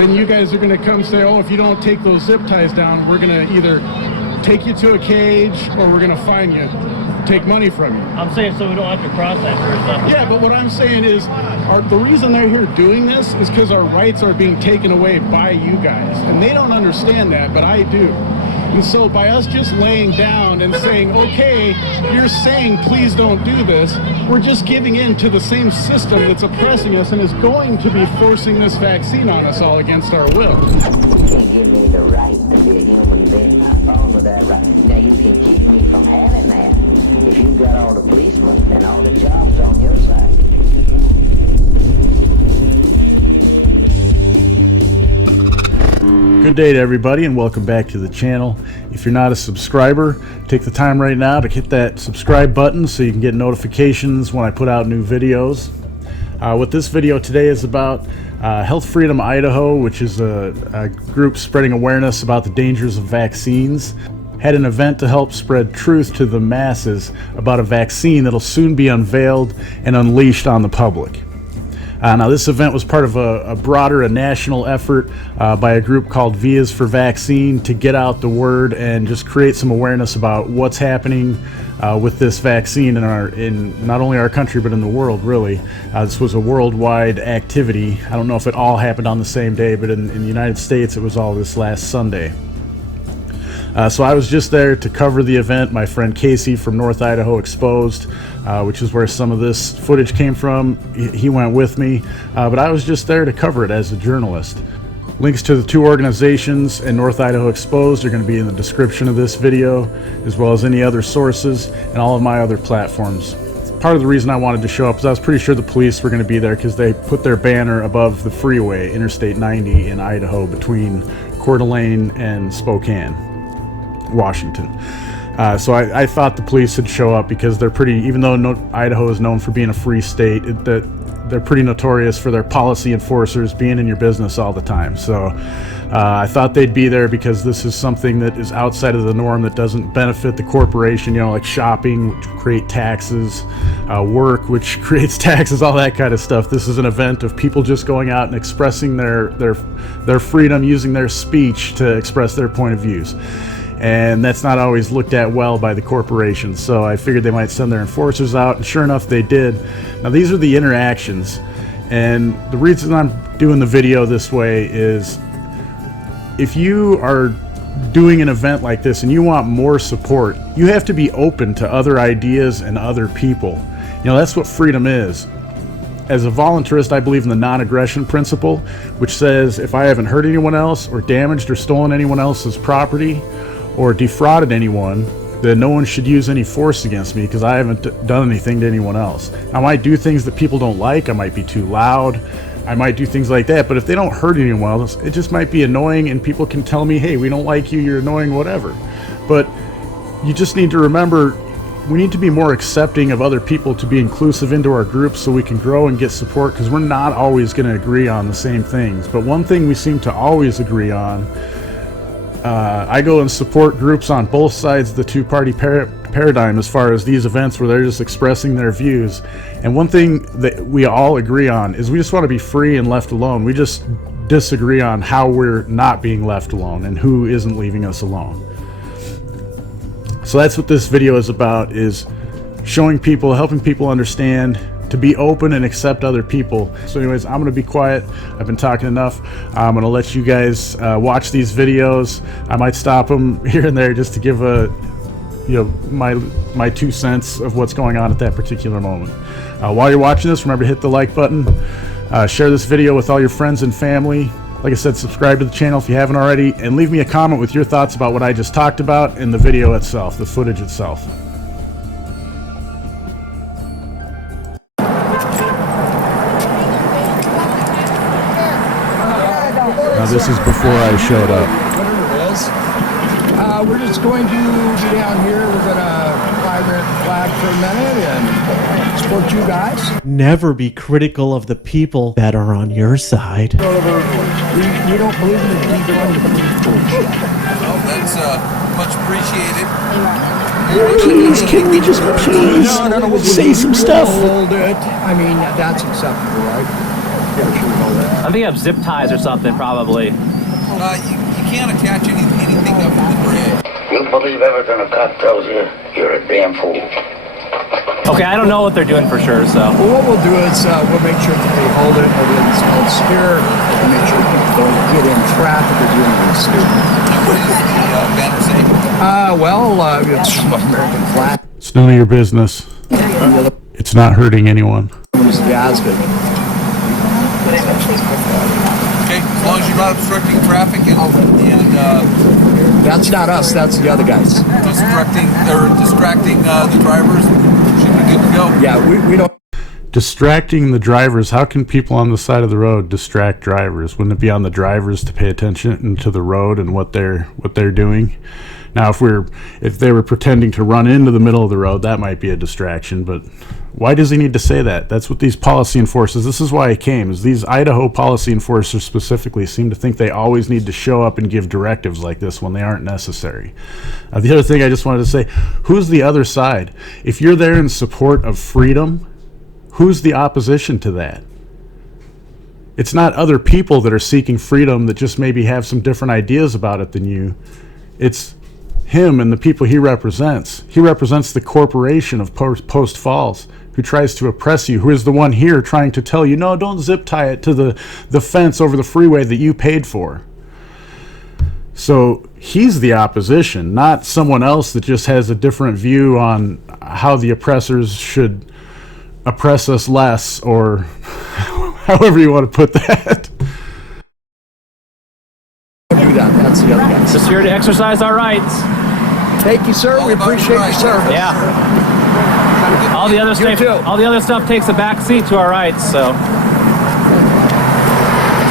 then you guys are going to come say, oh, if you don't take those zip ties down, we're going to either take you to a cage or we're going to fine you, take money from you. I'm saying so we don't have to cross that first. Yeah, but what I'm saying is the reason they're here doing this is because our rights are being taken away by you guys. And they don't understand that, but I do. And so by us just laying down and saying, okay, you're saying please don't do this, we're just giving in to the same system that's oppressing us and is going to be forcing this vaccine on us all against our will. You can't give me the right to be a human being. I'm fine with that right. Now you can keep me from having that if you've got all the policemen and all the jobs on your side. Good day to everybody and welcome back to the channel. If you're not a subscriber, take the time right now to hit that subscribe button so you can get notifications when I put out new videos. What this video today is about, Health Freedom Idaho, which is a group spreading awareness about the dangers of vaccines, had an event to help spread truth to the masses about a vaccine that'll soon be unveiled and unleashed on the public. Now this event was part of a broader, national effort by a group called Vias for Vaccine to get out the word and just create some awareness about what's happening with this vaccine in not only our country but in the world, really. This was a worldwide activity. I don't know if it all happened on the same day, but in the United States it was all this last Sunday. So I was just there to cover the event. My friend Casey from North Idaho Exposed, which is where some of this footage came from, he went with me, but I was just there to cover it as a journalist. Links to the two organizations and North Idaho Exposed are going to be in the description of this video, as well as any other sources and all of my other platforms. Part of the reason I wanted to show up is I was pretty sure the police were going to be there because they put their banner above the freeway, Interstate 90 in Idaho, between Coeur d'Alene and Spokane, Washington. So I thought the police would show up because they're pretty, even though Idaho is known for being a free state, they're pretty notorious for their policy enforcers being in your business all the time. So I thought they'd be there because this is something that is outside of the norm that doesn't benefit the corporation, you know, like shopping, which create taxes, work, which creates taxes, all that kind of stuff. This is an event of people just going out and expressing their freedom, using their speech to express their point of views. And that's not always looked at well by the corporations, so I figured they might send their enforcers out, and sure enough they did. Now these are the interactions, and the reason I'm doing the video this way is if you are doing an event like this and you want more support, you have to be open to other ideas and other people. You know, that's what freedom is. As a voluntarist, I believe in the non-aggression principle, which says if I haven't hurt anyone else or damaged or stolen anyone else's property or defrauded anyone, then no one should use any force against me because I haven't done anything to anyone else. I might do things that people don't like, I might be too loud, I might do things like that, but if they don't hurt anyone else, it just might be annoying and people can tell me, hey, we don't like you, you're annoying, whatever. But you just need to remember, we need to be more accepting of other people, to be inclusive into our groups so we can grow and get support, because we're not always going to agree on the same things. But one thing we seem to always agree on, I go and support groups on both sides of the two-party paradigm as far as these events where they're just expressing their views. And one thing that we all agree on is we just want to be free and left alone. We just disagree on how we're not being left alone and who isn't leaving us alone. So that's what this video is about, is showing people, helping people understand, to be open and accept other people. So anyways, I'm gonna be quiet. I've been talking enough. I'm gonna let you guys watch these videos. I might stop them here and there just to give my 2 cents of what's going on at that particular moment. While you're watching this, remember to hit the like button, share this video with all your friends and family. Like I said, subscribe to the channel if you haven't already, and leave me a comment with your thoughts about what I just talked about in the video itself, the footage itself. Now this is before I showed up. Whatever it is. We're just going to be down here. We're going to fly the flag for a minute and support you guys. Never be critical of the people that are on your side. We don't believe in the defund bullshit. Well, that's much appreciated. Please, can we just please say some stuff? Hold it. I mean, that's acceptable, right? I think I have zip ties or something, probably. You can't attach anything up to the bridge. You believe everything a cop tells you, you're a damn fool. Okay, I don't know what they're doing for sure, so. Well, what we'll do is we'll make sure that they hold it, everything's held secure, and make sure people don't get in traffic or do anything stupid. What does the banner say? It's American flag. It's none of your business. It's not hurting anyone. Use the gasket. Okay, as long as you're not obstructing traffic and That's not us, that's the other guys. distracting the drivers, should be good to go. Yeah, we don't. Distracting the drivers. How can people on the side of the road distract drivers? Wouldn't it be on the drivers to pay attention to the road and what they're doing? Now, if they were pretending to run into the middle of the road, that might be a distraction. But why does he need to say that? That's what these policy enforcers. This is why I came. Is these Idaho policy enforcers specifically seem to think they always need to show up and give directives like this when they aren't necessary. The other thing I just wanted to say: who's the other side? If you're there in support of freedom, who's the opposition to that? It's not other people that are seeking freedom that just maybe have some different ideas about it than you. It's him and the people he represents. He represents the corporation of Post Falls, who tries to oppress you, who is the one here trying to tell you, no, don't zip tie it to the fence over the freeway that you paid for. So he's the opposition, not someone else that just has a different view on how the oppressors should oppress us less, or however you want to put that. Do that. That's the other guys. Just here to exercise our rights. Thank you, sir. We appreciate your service. Yeah. All the other stuff takes a back seat to our rights, so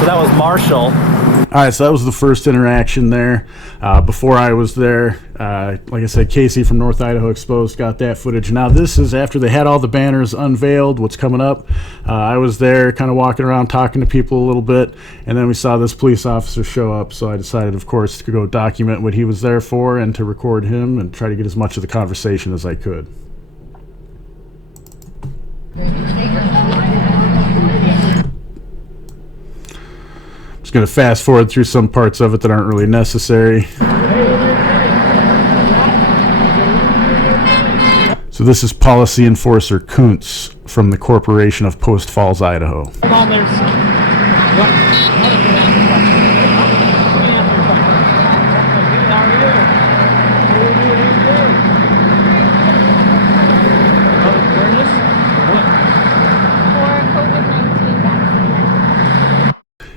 that was Marshall. All right, so that was the first interaction there. Before I was there, like I said, Casey from North Idaho Exposed got that footage. Now this is after they had all the banners unveiled, what's coming up. I was there kind of walking around talking to people a little bit, and then we saw this police officer show up, so I decided, of course, to go document what he was there for and to record him and try to get as much of the conversation as I could. Just going to fast forward through some parts of it that aren't really necessary. So this is policy enforcer Kuntz from the corporation of Post Falls, Idaho. Hold on, there's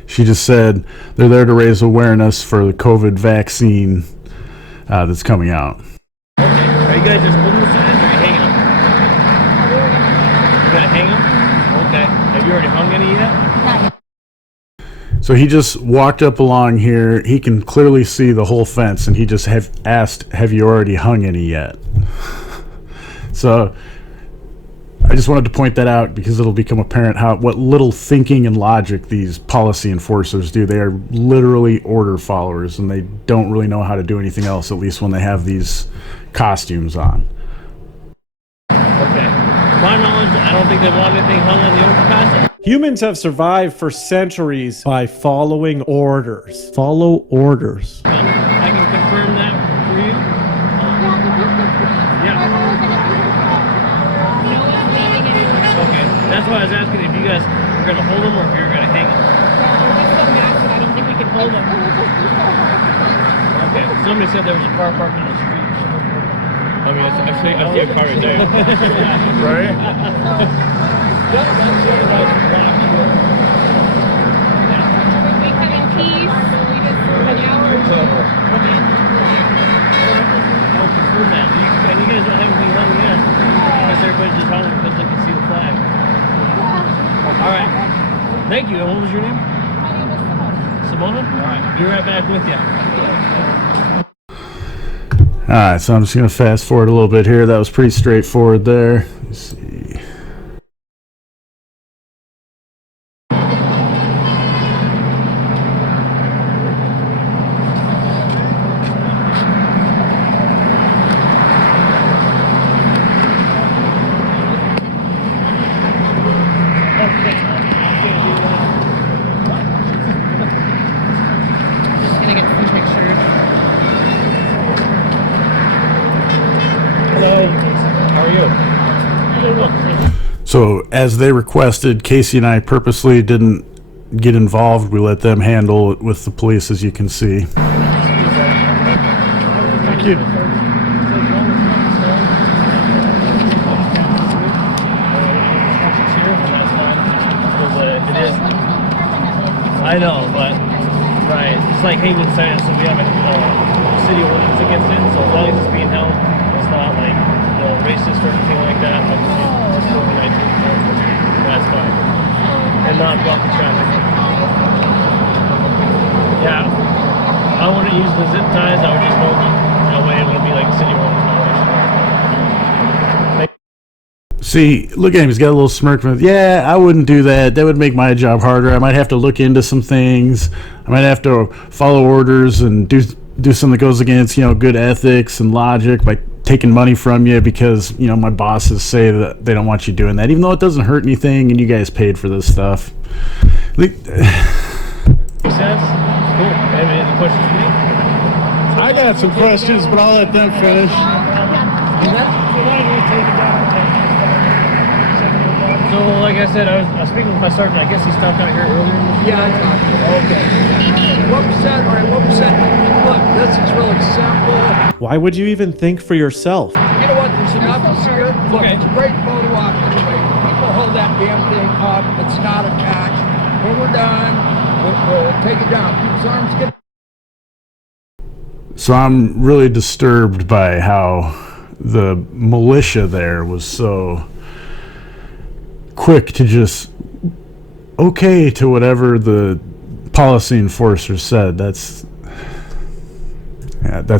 She just said they're there to raise awareness for the COVID vaccine that's coming out. Are you guys just holding the signs or are you hanging them? You gotta hang them? Okay. Have you already hung any yet? So he just walked up along here. He can clearly see the whole fence, and he just asked, have you already hung any yet? So I just wanted to point that out because it'll become apparent what little thinking and logic these policy enforcers do. They are literally order followers, and they don't really know how to do anything else, at least when they have these costumes on. Okay. To my knowledge, I don't think they want anything hung on the overpass. Humans have survived for centuries by following orders. Follow orders. I can confirm that for you. Yeah. Okay, that's why I was asking if you guys were going to hold them or if you were going to hang them. I don't think we can hold them. Okay, somebody said there was a car parked on the street. I mean, I see a car right there. Right? We come in peace, we just an hour or two. I'll confirm that. And you guys don't have anything hung yet. Because everybody's just hung because they can see the flag. All right. Thank you. And what was your name? My name is Simona. Simona? All right. I'll be right back with you. All right, so I'm just going to fast forward a little bit here. That was pretty straightforward there. Let's see. So as they requested, Casey and I purposely didn't get involved. We let them handle it with the police, as you can see. Thank you. I know, but right, it's like hanging signs, so we have a city ordinance against it. So as long as it's being held, it's not like racist or anything like that. It's COVID-19, that's fine, and not blocking traffic. Yeah, I wouldn't use the zip ties. I would just hold them. That way, it wouldn't be like a city ordinance violation. See, look at him. He's got a little smirk. Yeah, I wouldn't do that. That would make my job harder. I might have to look into some things. I might have to follow orders and do something that goes against, good ethics and logic by taking money from you because, my bosses say that they don't want you doing that, even though it doesn't hurt anything and you guys paid for this stuff. Makes sense? Cool. Any other questions for me? I got some questions, but I'll let them finish. So, like I said, I was speaking with my sergeant. I guess he stopped out here earlier. Yeah, I talked to him. Okay. What percent? All right, what percent? Look, this is really simple. Why would you even think for yourself? You know what? There's enough here. Look, it's a great photo op anyway. People hold that damn thing up. It's not attached. When we're done, we'll take it down. People's arms get... So I'm really disturbed by how the militia there was so quick to just okay to whatever the policy enforcer said. That's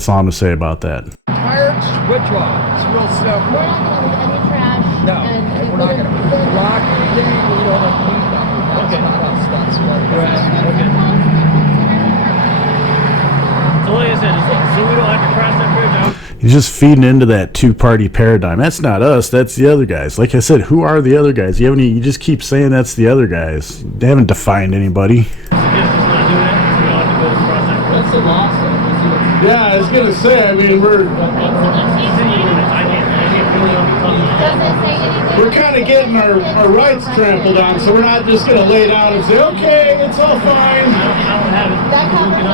all I'm gonna say about that. Tired switch off. It's real simple. We're not going to leave any trash. No, and we're not going to rock anything. We don't have to keep that. That's not us. That's what it is. Okay. So, like I said, so we don't have to cross that bridge out. He's just feeding into that two-party paradigm. That's not us. That's the other guys. Like I said, who are the other guys? You just keep saying that's the other guys. They haven't defined anybody. That's the law. Yeah, I was gonna say. I mean, we're kind of getting our rights trampled on, so we're not just gonna lay down and say, okay, it's all fine. That comes under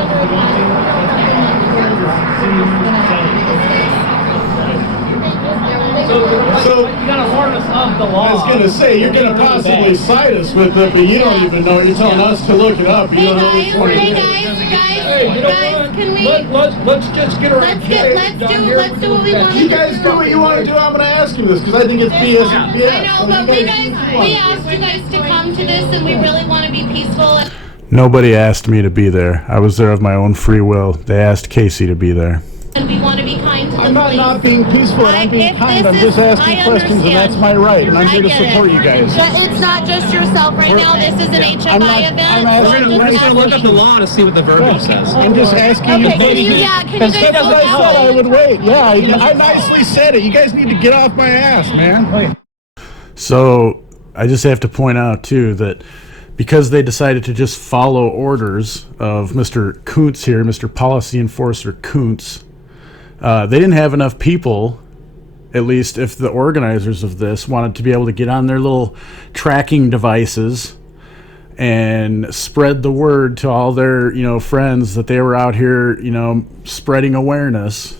So You gotta warn us of the law. I was gonna say, you're gonna possibly cite us with it, but you don't even know. You're telling us to look it up. You don't know which one it is. guys, can we? Let's just get our Let's do what we want. You guys do what you want to do. I'm gonna ask you this because I think it's BS. I know, but we asked you guys to come to this, and we really want to be peaceful. Nobody asked me to be there. I was there of my own free will. They asked Casey to be there. And we want to be kind to the I'm not being peaceful. I'm being kind. I'm just asking questions, and that's my right. And I'm here to support you guys. But it's not just yourself right now. This is an HMI event. We're just gonna look up the law to see what the verbiage says. I'm just asking you. Okay, can you guys As go I said, I out? would wait. Yeah, I nicely said it. You guys need to get off my ass, man. So I just have to point out too that because they decided to just follow orders of Mr. Kuntz here, Mr. Policy Enforcer Kuntz, they didn't have enough people, at least if the organizers of this wanted to be able to get on their little tracking devices and spread the word to all their, friends that they were out here, spreading awareness.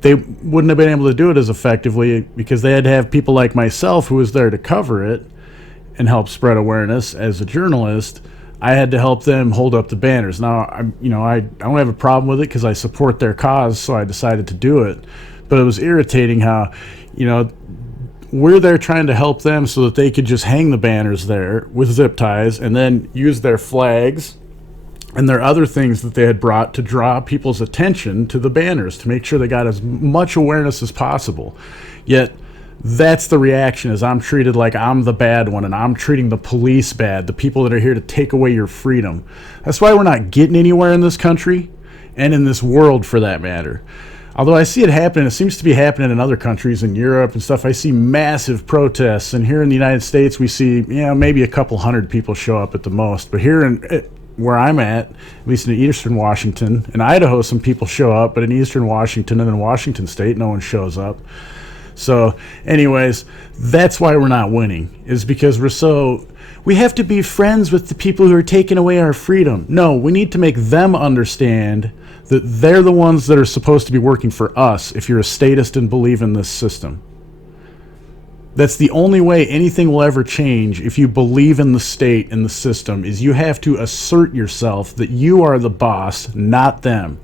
They wouldn't have been able to do it as effectively because they had to have people like myself who was there to cover it and help spread awareness. As a journalist, I had to help them hold up the banners. Now, I don't have a problem with it because I support their cause, so I decided to do it. But it was irritating how, we're there trying to help them so that they could just hang the banners there with zip ties and then use their flags and their other things that they had brought to draw people's attention to the banners to make sure they got as much awareness as possible. Yet that's the reaction, is I'm treated like I'm the bad one and I'm treating the police bad, the people that are here to take away your freedom. That's why we're not getting anywhere in this country and in this world for that matter. Although I see it happening, it seems to be happening in other countries, in Europe and stuff. I see massive protests, and here in the United States we see maybe a couple hundred people show up at the most. But here where I'm at least in eastern Washington, in Idaho some people show up, but in eastern Washington and in Washington state no one shows up. So anyways, that's why we're not winning, is because we have to be friends with the people who are taking away our freedom. No, we need to make them understand that they're the ones that are supposed to be working for us if you're a statist and believe in this system. That's the only way anything will ever change. If you believe in the state and the system, is you have to assert yourself that you are the boss, not them.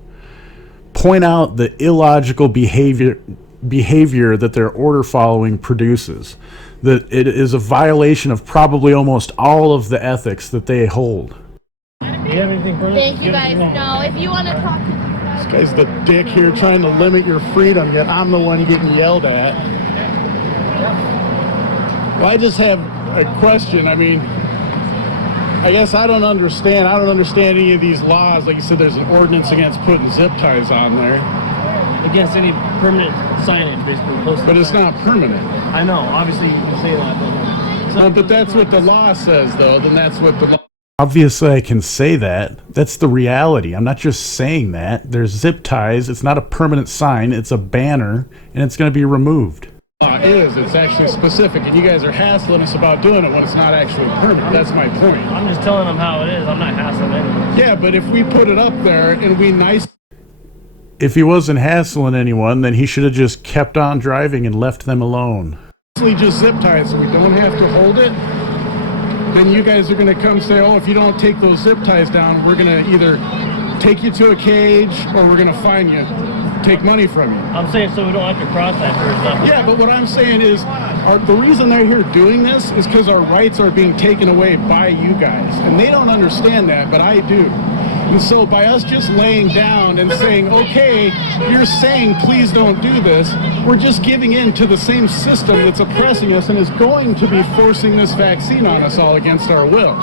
Point out the illogical behavior that their order following produces, that it is a violation of probably almost all of the ethics that they hold. Do you have anything further? Thank you guys. No, if you want to talk to This guy's the dick here trying to limit your freedom, yet I'm the one getting yelled at. Well, I just have a question. I mean, I guess I don't understand any of these laws. Like you said, there's an ordinance against putting zip ties on there. Against any permanent signage, basically. But it's not permanent. I know, obviously you can say that, But that's what the law says, though. Then that's what the law... Obviously, I can say that. That's the reality. I'm not just saying that. There's zip ties. It's not a permanent sign. It's a banner, and it's going to be removed. It's actually specific, and you guys are hassling us about doing it when it's not actually permanent. That's my point. I'm just telling them how it is. I'm not hassling anyone. Yeah, but if we put it up there and we If he wasn't hassling anyone, then he should have just kept on driving and left them alone. just zip ties so we don't have to hold it, then you guys are going to come say, oh, if you don't take those zip ties down, we're going to either take you to a cage or we're going to fine you, take money from you. I'm saying so we don't have to cross that first. Yeah, but what I'm saying is, the reason they're here doing this is because our rights are being taken away by you guys. And they don't understand that, but I do. And so by us just laying down and saying, okay, you're saying please don't do this, we're just giving in to the same system that's oppressing us and is going to be forcing this vaccine on us all against our will.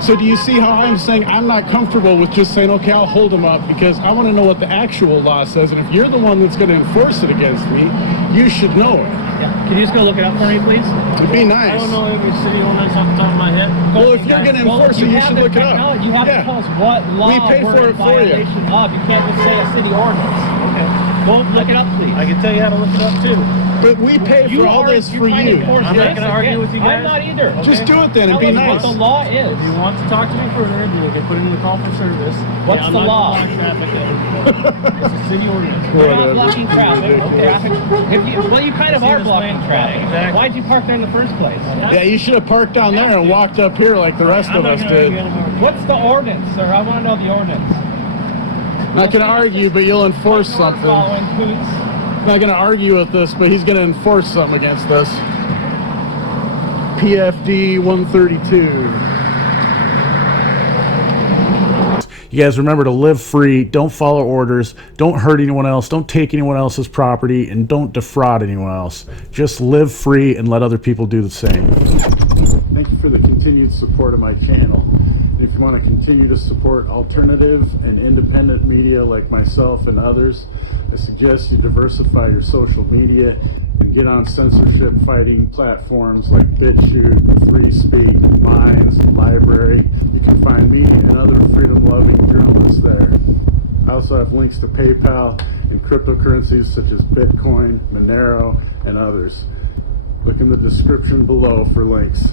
So do you see how I'm saying I'm not comfortable with just saying, okay, I'll hold them up, because I want to know what the actual law says, and if you're the one that's going to enforce it against me, you should know it. Yeah. Can you just go look it up for me, please? It'd be nice. I don't know every city ordinance off the top of my head. Well, if you're going to enforce it, you should look it up. You have to tell us what law we pay for it for you. Of. You can't just say a city ordinance. Okay. Go look it up, please. I can tell you how to look it up, too. But we pay for all this for you. I'm not going to argue with you guys. I'm not either. Just do it then and be nice. What the law is. If you want to talk to me further, you can put in the call for service. What's the law? Traffic. It's a city ordinance. We're not blocking traffic. Well, you kind of are blocking traffic. Exactly. Why'd you park there in the first place? Yeah, you should have parked down there and walked up here like the rest of us did. What's the ordinance, sir? I want to know the ordinance. Not going to argue, but you'll enforce something. Following Coots. Not going to argue with this, but he's going to enforce something against us. PFD 132. You guys remember to live free, don't follow orders, don't hurt anyone else, don't take anyone else's property, and don't defraud anyone else. Just live free and let other people do the same. Thank you for the continued support of my channel. If you want to continue to support alternative and independent media like myself and others, I suggest you diversify your social media and get on censorship fighting platforms like BitChute, FreeSpeak, Minds, Library. You can find me and other freedom-loving journalists there. I also have links to PayPal and cryptocurrencies such as Bitcoin, Monero, and others. Look in the description below for links.